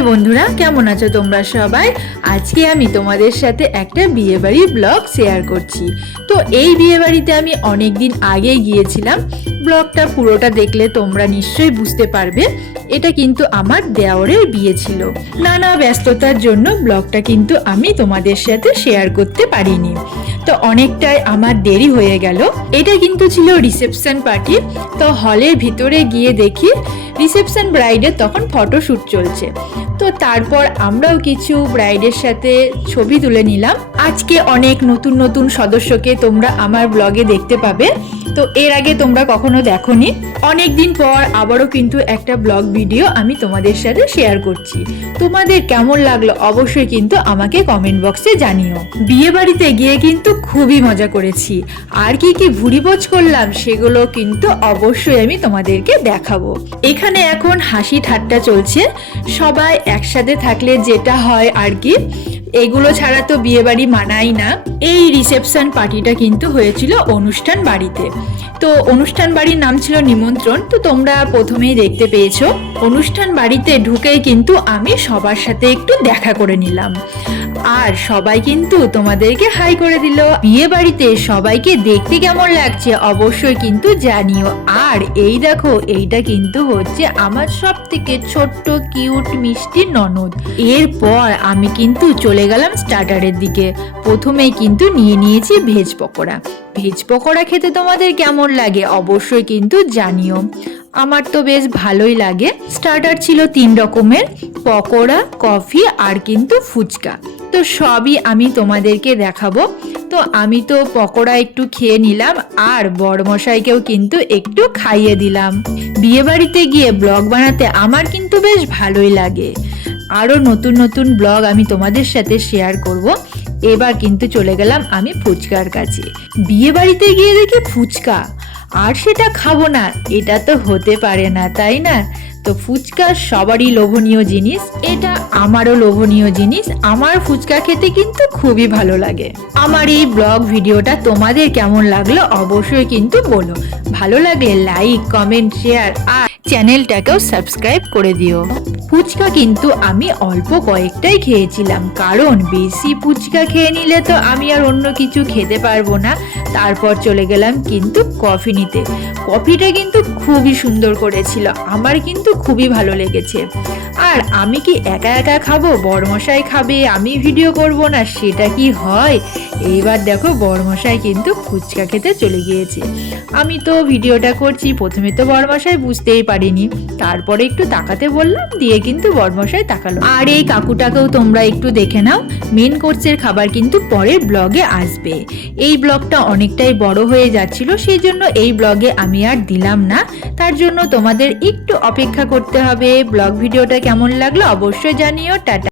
High বন্ধুরা, কেমন আছো তোমরা সবাই? আজকে আমি তোমাদের সাথে একটা বিয়েবাড়ির ব্লগ শেয়ার করছি। তো এই বিয়েবাড়িতে আমি অনেক দিন আগে গিয়েছিলাম। ব্লগটা পুরোটা দেখলে তোমরা নিশ্চয়ই বুঝতে পারবে এটা কিন্তু আমার দেওরের বিয়ে ছিল। নানা ব্যস্ততার জন্য ব্লগটা কিন্তু আমি তোমাদের সাথে শেয়ার করতে পারিনি, তো অনেকটাই আমার দেরি হয়ে গেল। এটা কিন্তু ছিল রিসেপশন পার্টি। তো হলের ভিতরে গিয়ে দেখি রিসেপশন ব্রাইডের তখন ফটোশ্যুট চলছে। তো তারপর আমরাও কিছু ব্রাইডের সাথে ছবি তুলে নিলাম। আজকে অনেক নতুন নতুন সদস্যকে তোমরা আমার ব্লগে দেখতে পাবে। তো এর আগে তোমরা কখনো দেখোনি। অনেক দিন পর আবারও কিন্তু একটা ব্লগ ভিডিও আমি তোমাদের সাথে শেয়ার করছি। তোমাদের কেমন লাগলো অবশ্যই কিন্তু আমাকে কমেন্ট বক্সে জানিও। বিয়ে বাড়িতে গিয়ে কিন্তু খুবই মজা করেছি। আর কি কি ভুরিভোজ করলাম সেগুলো কিন্তু অবশ্যই আমি তোমাদেরকে দেখাবো। এখানে এখন হাসি ঠাট্টা চলছে। সবাই একসাথে থাকলে যেটা হয় আর কি, এগুলো ছাড়া তো বিয়ে বাড়ি মানাই না। এই রিসেপশন পার্টিটা কিন্তু হয়েছিল অনুষ্ঠান বাড়িতে। তো অনুষ্ঠান বাড়ির নাম ছিল নিমন্ত্রণ। তো তোমরা প্রথমেই দেখতে পেয়েছো। অনুষ্ঠান বাড়িতে ঢুকেই কিন্তু আমি সবার সাথে একটু দেখা করে নিলাম, আর সবাই কিন্তু তোমাদেরকে হাই করে দিল। বিয়ে বাড়িতে সবাইকে দেখতে কেমন লাগছে অবশ্যই কিন্তু জানিও। আর এই দেখো, এইটা কিন্তু হচ্ছে আমার সব থেকে ছোট্ট কিউট মিষ্টি ননদ। এরপর আমি কিন্তু চলে গেলাম স্টার্টারের দিকে। প্রথমেই কিন্তু নিয়ে নিয়েছি ভেজ পকোড়া। ভেজ পকোড়া খেতে তোমাদের কেমন লাগে অবশ্যই কিন্তু জানিও। আমার তো বেশ ভালোই লাগে। স্টার্টার ছিল 3 রকমের, পকোড়া, কফি আর কিন্তু ফুচকা। তো সবই আমি তোমাদেরকে দেখাবো। তো আমি তো পকোড়া একটু খেয়ে নিলাম, আর বড়মশাইকেও কিন্তু একটু খাইয়ে দিলাম। বিয়ে বাড়িতে গিয়ে ব্লগ বানাতে আমার কিন্তু বেশ ভালোই লাগে। আরও নতুন নতুন ব্লগ আমি তোমাদের সাথে শেয়ার করব। এবার কিন্তু চলে গেলাম আমি ফুচকার কাছে। বিয়ে বাড়িতে গিয়ে দেখি ফুচকা, আর সেটা খাবো না এটা তো হতে পারে না, তাই না? তো ফুচকা সবারই লোভনীয় জিনিস, এটা আমারও লোভনীয় জিনিস। আমার ফুচকা খেতে কিন্তু খুবই ভালো লাগে। আমার এই ব্লগ ভিডিওটা তোমাদের কেমন লাগলো অবশ্যই কিন্তু বলো। ভালো লাগলে লাইক, কমেন্ট, শেয়ার আর চ্যানেলটাকেও সাবস্ক্রাইব করে দিও। ফুচকা কিন্তু আমি অল্প কয়েকটাই খেয়েছিলাম, কারণ বেশি ফুচকা খেয়ে নিলে তো আমি আর অন্য কিছু খেতে পারবো না। তারপর চলে গেলাম কিন্তু কফি নিতে। কফিটা কিন্তু খুবই সুন্দর করেছিল, আমার কিন্তু খুবই ভালো লেগেছে। আর আমি কি একা একা খাবো, বড়মশাই খাবে, আমি ভিডিও করব না, সেটা কি হয়? এইবার দেখো বড়মশাই কিন্তু ফুচকা খেতে চলে গিয়েছে। আমি তো ভিডিওটা করছি, প্রথমে তো বড়মশাই বুঝতেই পারিনি, তারপরে একটু তাকাতে বললাম, দিয়ে কিন্তু বড়মশাই তাকালো। আর এই কাকুটাকেও তোমরা একটু দেখে নাও। মেন কোর্সের খাবার কিন্তু পরের ব্লগে আসবে। এই ব্লগটা অনেকটাই বড় হয়ে যাচ্ছিল, সেই জন্য এই ব্লগে আমি আর দিলাম না। তার জন্য তোমাদের একটু অপেক্ষা করতে হবে। ব্লগ ভিডিওটা কেমন লাগলো অবশ্যই জানিও। টাটা।